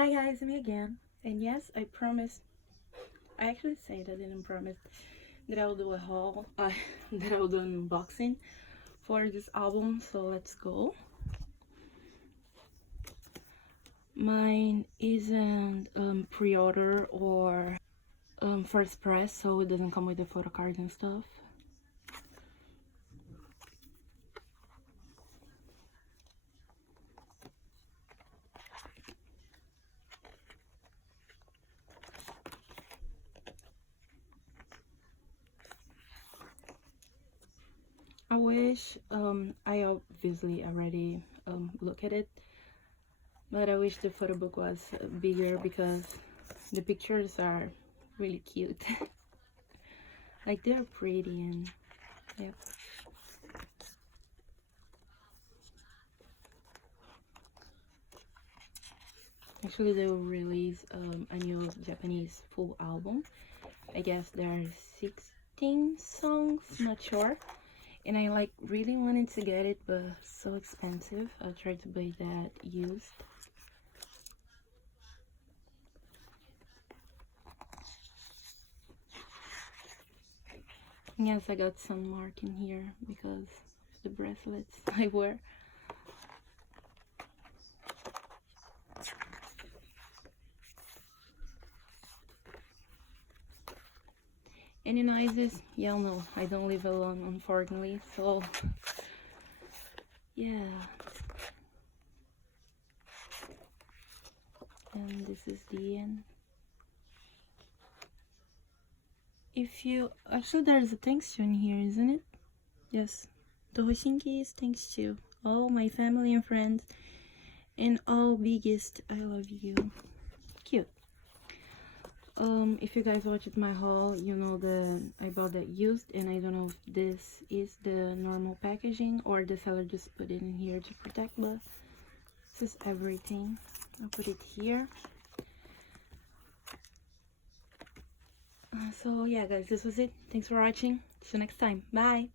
Hi guys, me again. And yes, I promised, I actually said I didn't promise that I will do a haul, that I will do an unboxing for this album, so let's go. Mine isn't pre-order or first press, so it doesn't come with the photo cards and stuff. I wish, I obviously already look at it, but I wish the photo book was bigger because the pictures are really cute. Like, they're pretty and yep. Actually, they will release a new Japanese full album. I guess there are 16 songs, not sure. And I like really wanted to get it, but so expensive. I tried to buy that used. Yes, I got some mark in here because of the bracelets I wear. Any noises? Y'all know I don't live alone, unfortunately, so yeah. And this is the end. If you actually, there's a thanks to in here, isn't it? Yes. Tohoshinki is thanks to all my family and friends, and all biggest I love you. Cute. If you guys watched my haul, you know that I bought that used, and I don't know if this is the normal packaging or the seller just put it in here to protect, but this is everything. I'll put it here. So yeah guys, this was it. Thanks for watching. See you next time. Bye.